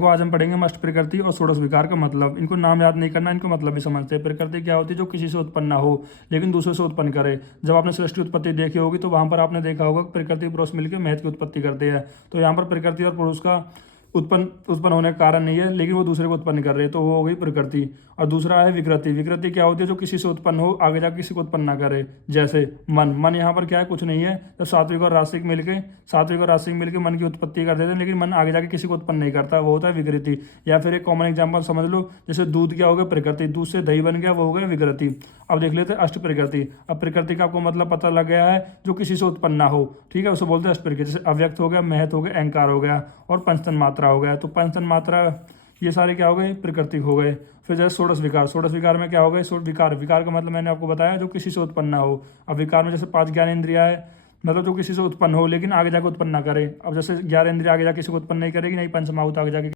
वो आज हम पढ़ेंगे मस्ट प्रकृति और षोडश विकार का मतलब। इनको नाम याद नहीं करना, इनको मतलब भी समझते हैं। प्रकृति क्या होती है? जो किसी से उत्पन्न ना हो लेकिन दूसरे से उत्पन्न करे। जब आपने सृष्टि उत्पत्ति देखी होगी तो वहां पर आपने देखा होगा प्रकृति पुरुष मिलकर महत की उत्पत्ति करते हैं। तो यहाँ पर प्रकृति और पुरुष का उत्पन्न होने का कारण नहीं है, लेकिन वो दूसरे को उत्पन्न कर रहे हैं, तो वो हो गई प्रकृति। और दूसरा है विकृति। विकृति क्या होती है? जो किसी से उत्पन्न हो आगे जाकर किसी को उत्पन्न ना करे। जैसे मन यहाँ पर क्या है? कुछ नहीं है। जब सात्विक और रासिक मिलके मन की उत्पत्ति कर देते हैं, लेकिन मन आगे जाके किसी को उत्पन्न नहीं करता, वो होता है विकृति। या फिर एक कॉमन एग्जाम्पल समझ लो, जैसे दूध क्या हो गया? प्रकृति। दूध से दही बन गया, वो हो गया विकृति। अब देख लेते हैं अष्ट प्रकृति। अब प्रकृति का आपको मतलब पता लग गया है, जो किसी से उत्पन्न ना हो, ठीक है, उसे बोलते हैं अष्ट प्रकृति। जैसे अव्यक्त हो गया, महत हो गया, अहंकार हो गया और पंचतन मात्रा हो गया। तो पंचतन मात्रा ये सारे क्या हो गए? प्रकृति हो गए। फिर जैसे षोडश विकार में क्या हो गए? विकार का मतलब मैंने आपको बताया, जो किसी से उत्पन्न ना हो। अब विकार में जैसे 5 ज्ञान इंद्रिया है, मतलब जो किसी से उत्पन्न हो लेकिन आगे जाके उत्पन्न ना करे। अब जैसे 11 इंद्रिया आगे जाके किसी को उत्पन्न नहीं करेगी, नहीं पंचमहाभूत आगे जाके